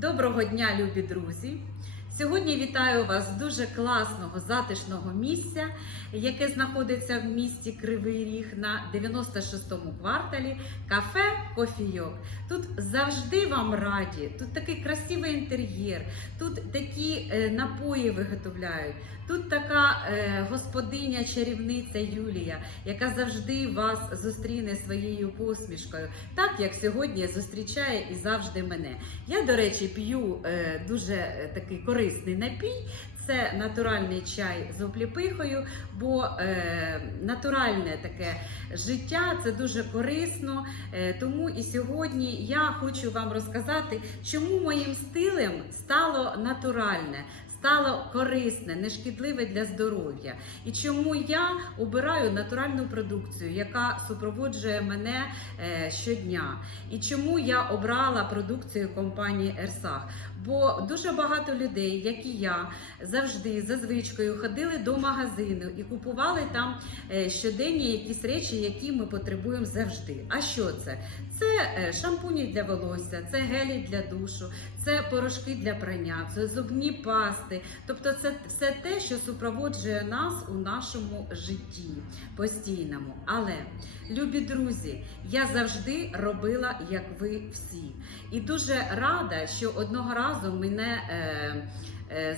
Доброго дня, любі друзі! Сьогодні вітаю вас з дуже класного затишного місця, яке знаходиться в місті Кривий Ріг на 96-му кварталі кафе Кофійок. Тут завжди вам раді, тут такий красивий інтер'єр, тут такі е, напої виготовляють. Тут така е, господиня, чарівниця Юлія, яка завжди вас зустріне своєю посмішкою, так як сьогодні зустрічає і завжди мене. Я, до речі, п'ю е, дуже такий корисний напій. Це натуральний чай з обліпихою, бо е, натуральне таке життя це дуже корисно. Е, тому і сьогодні я хочу вам розказати, чому моїм стилем стало натуральне. Стало корисне, нешкідливе для здоров'я. І чому я обираю натуральну продукцію, яка супроводжує мене е, щодня. І чому я обрала продукцію компанії Ерсах? Бо дуже багато людей, як і я, завжди за звичкою ходили до магазину і купували там е, щоденні якісь речі, які ми потребуємо завжди. А що це? Це е, шампуні для волосся, це гелі для душу, це порошки для прання, це зубні пасти. Тобто, це все те, що супроводжує нас у нашому житті постійному. Але, любі друзі, я завжди робила, як ви всі. І дуже рада, що одного разу мене. Е,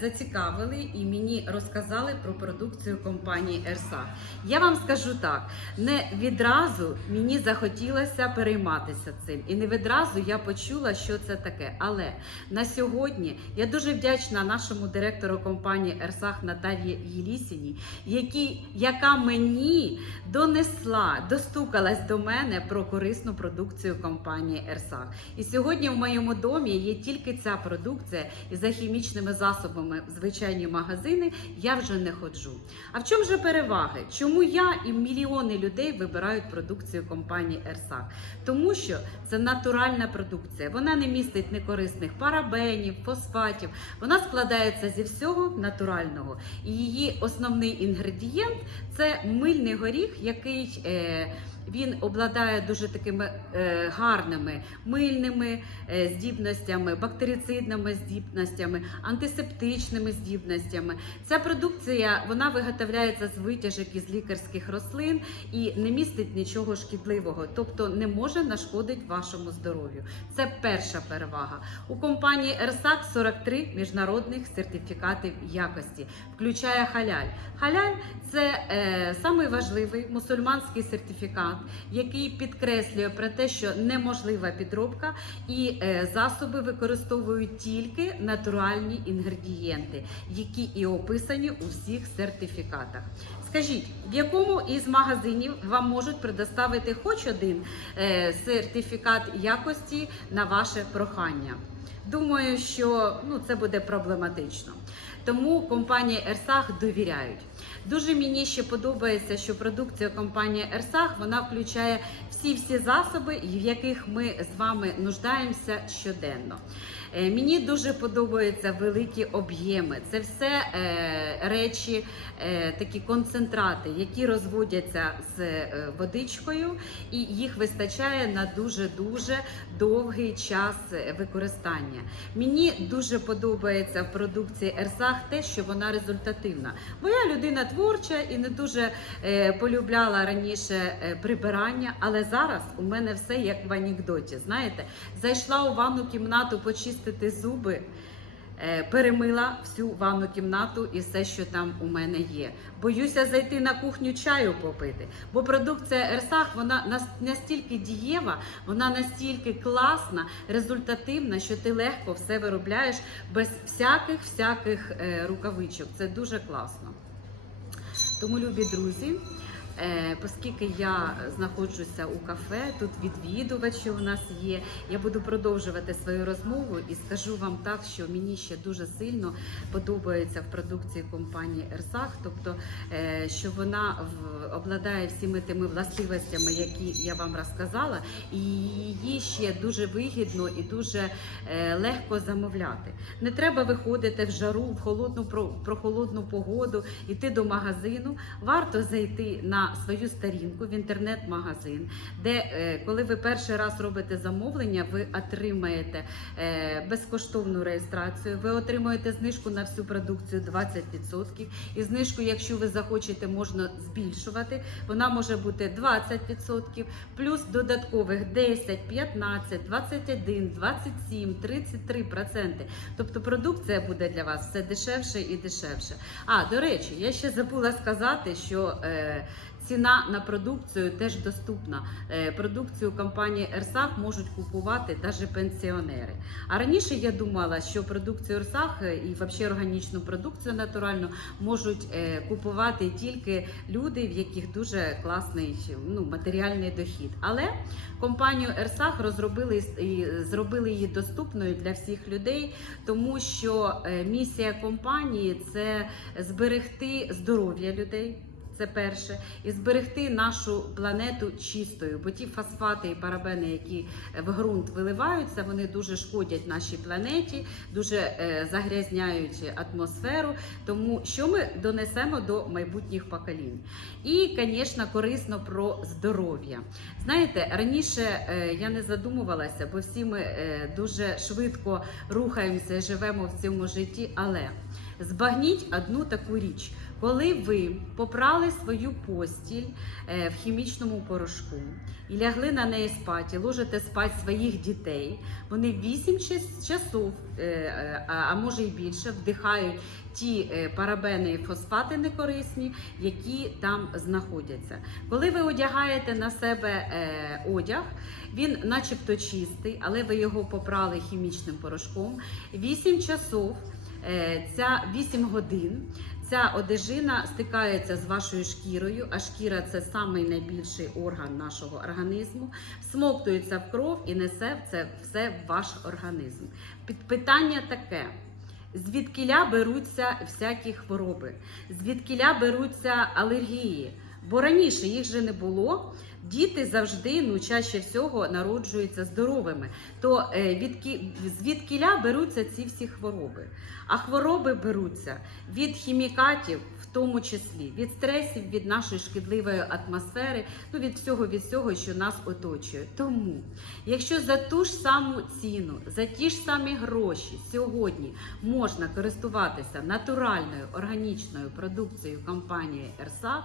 Зацікавили і мені розказали про продукцію компанії Ерса. Я вам скажу так: не відразу мені захотілося перейматися цим, і не відразу я почула, що це таке. Але на сьогодні я дуже вдячна нашому директору компанії Ерсах Наталії Єлісіній, які, яка мені донесла, достукалась до мене про корисну продукцію компанії Ерсах. І сьогодні в моєму домі є тільки ця продукція, і за хімічними засобами в звичайні магазини я вже не ходжу. А в чому же переваги? Чому я і мільйони людей вибирають продукцію компанії Ерсак? Тому що це натуральна продукція. Вона не містить некорисних парабенів, фосфатів. Вона складається зі всього натурального. І її основний інгредієнт це мильний горіх, який. Е, він обладає дуже такими е, гарними мильними е, здібностями, бактерицидними здібностями, антисептичними здібностями. Ця продукція вона виготовляється з витяжок із лікарських рослин і не містить нічого шкідливого, тобто не може нашкодити вашому здоров'ю. Це перша перевага. У компанії Ерсак 43 міжнародних сертифікатів якості, включає халяль. Халяль це е, самий важливий мусульманський сертифікат, який підкреслює про те, що неможлива підробка і е, засоби використовують тільки натуральні інгредієнти, які і описані у всіх сертифікатах. Скажіть, в якому із магазинів вам можуть предоставити хоч один е, сертифікат якості на ваше прохання? Думаю, що ну, це буде проблематично. Тому компанії Ерсах довіряють. Дуже мені ще подобається, що продукція компанії Ерсах вона включає всі всі засоби, в яких ми з вами нуждаємося щоденно. Е, Мені дуже подобаються великі об'єми. Це все е, речі, е, такі концентрати, які розводяться з водичкою, і їх вистачає на дуже дуже довгий час використання. Мені дуже подобається в продукції Ерсах те, що вона результативна. Бо я людина творча і не дуже полюбляла раніше прибирання, але зараз у мене все як в анекдоті. Знаєте, зайшла у ванну кімнату почистити зуби. е, Перемила всю ванну кімнату і все, що там у мене є. Боюся зайти на кухню чаю попити, бо продукція Ерсах вона настільки дієва, вона настільки класна, результативна, що ти легко все виробляєш без всяких всяких е, рукавичок. Це дуже класно. Тому, любі друзі, оскільки я знаходжуся у кафе, тут відвідувачі у нас є. Я буду продовжувати свою розмову і скажу вам так, що мені ще дуже сильно подобається в продукції компанії Ерсах, тобто е, що вона обладає всіми тими властивостями, які я вам розказала, і її ще дуже вигідно і дуже е, легко замовляти. Не треба виходити в жару, в холодну про- прохолодну погоду, йти до магазину. Варто зайти на свою сторінку в інтернет-магазин, де е, коли ви перший раз робите замовлення, ви отримаєте е, безкоштовну реєстрацію, ви отримуєте знижку на всю продукцію 20%. І знижку, якщо ви захочете, можна збільшувати. Вона може бути 20%, плюс додаткових 10, 15, 21, 27, 33%. Тобто продукція буде для вас все дешевше і дешевше. А, до речі, я ще забула сказати, що е, ціна на продукцію теж доступна. Е, продукцію компанії Ерсах можуть купувати навіть пенсіонери. А раніше я думала, що продукцію Ерсах е, і взагалі органічну продукцію натуральну можуть е, купувати тільки люди, в яких дуже класний ну, матеріальний дохід. Але компанію Ерсах розробили і зробили її доступною для всіх людей, тому що місія компанії це зберегти здоров'я людей. Це перше, і зберегти нашу планету чистою, бо ті фосфати і парабени, які в ґрунт виливаються, вони дуже шкодять нашій планеті, дуже е, загрязняють атмосферу. Тому що ми донесемо до майбутніх поколінь. І, звісно, корисно про здоров'я. Знаєте, раніше е, я не задумувалася, бо всі ми е, дуже швидко рухаємося, живемо в цьому житті, але збагніть одну таку річ. Коли ви попрали свою постіль е, в хімічному порошку і лягли на неї спати, ложите спати своїх дітей, вони 8 часов, е, е, а може і більше, вдихають ті парабени і фосфати некорисні, які там знаходяться. Коли ви одягаєте на себе одяг, він начебто чистий, але ви його попрали хімічним порошком. 8 часов, ця 8 годин. Ця одежина стикається з вашою шкірою, а шкіра це самий найбільший орган нашого організму, всмоктується в кров і несе це все в ваш організм. Питання таке. Звідкиля беруться всякі хвороби, звідкиля беруться алергії. Бо раніше їх же не було. Діти завжди, ну чаще всього, народжуються здоровими. То е, відки, звідкиля беруться ці всі хвороби? А хвороби беруться від хімікатів, в тому числі, від стресів, від нашої шкідливої атмосфери, ну від всього від всього, що нас оточує. Тому, якщо за ту ж саму ціну, за ті ж самі гроші сьогодні можна користуватися натуральною органічною продукцією компанії Ерсах.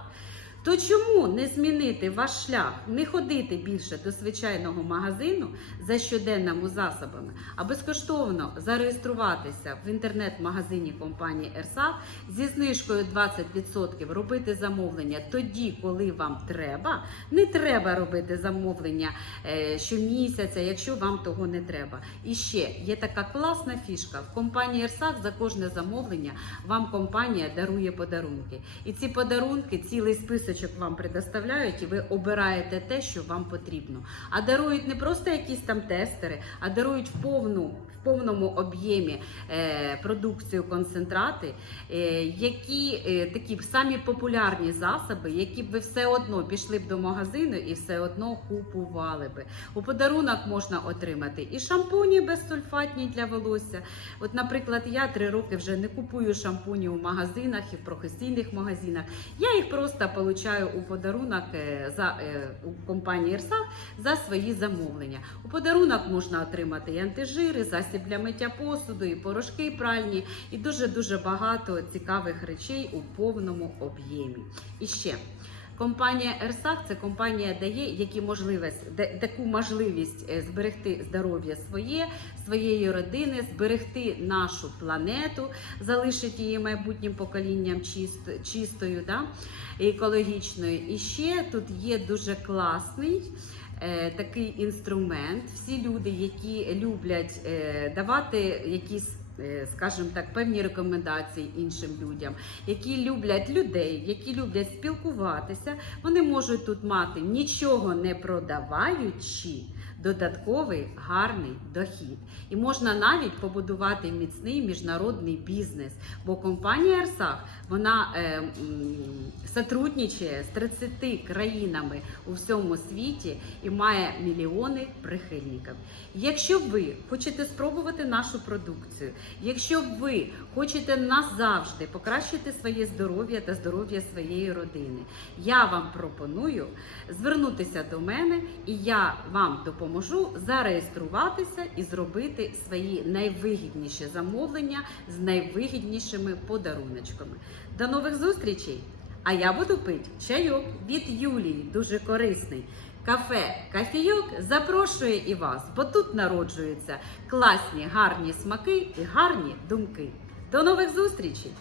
То чому не змінити ваш шлях, не ходити більше до звичайного магазину за щоденними засобами, а безкоштовно зареєструватися в інтернет-магазині компанії Ерсах зі знижкою 20% робити замовлення тоді, коли вам треба. Не треба робити замовлення е, щомісяця, якщо вам того не треба. І ще є така класна фішка. В компанії Ерсах за кожне замовлення вам компанія дарує подарунки. І ці подарунки, цілий списочок вам предоставляють, і ви обираєте те, що вам потрібно. А дарують не просто якісь там тестери, а дарують повну. Повному об'ємі е, продукцію концентрати, е, які е, такі самі популярні засоби, які б ви все одно пішли б до магазину і все одно купували би. У подарунок можна отримати і шампуні безсульфатні для волосся. От, наприклад, я три роки вже не купую шампуні у магазинах і в професійних магазинах. Я їх просто получаю у подарунок за у компанії Ірсах за свої замовлення. У подарунок можна отримати і антижири, засіб для миття посуду, і порошки пральні, і дуже дуже багато цікавих речей у повному об'ємі. І ще. Компанія Ерсах це компанія дає які можливість, де- таку можливість е, зберегти здоров'я своє, своєї родини, зберегти нашу планету, залишити її майбутнім поколінням чист, чистою, да, екологічною. І ще тут є дуже класний. е, Такий інструмент. Всі люди, які люблять е, давати якісь скажімо так, певні рекомендації іншим людям, які люблять людей, які люблять спілкуватися, вони можуть тут мати нічого не продаваючи, додатковий гарний дохід. І можна навіть побудувати міцний міжнародний бізнес, бо компанія Ерсах вона е, сотрудничає з 30 країнами у всьому світі і має мільйони прихильників. Якщо ви хочете спробувати нашу продукцію, якщо ви хочете назавжди покращити своє здоров'я та здоров'я своєї родини, я вам пропоную звернутися до мене, і я вам допоможу зареєструватися і зробити свої найвигідніші замовлення з найвигіднішими подаруночками. До нових зустрічей! А я буду пити чайок від Юлії, дуже корисний. Кафе Кафійок запрошує і вас, бо тут народжуються класні, гарні смаки і гарні думки. До нових зустрічей!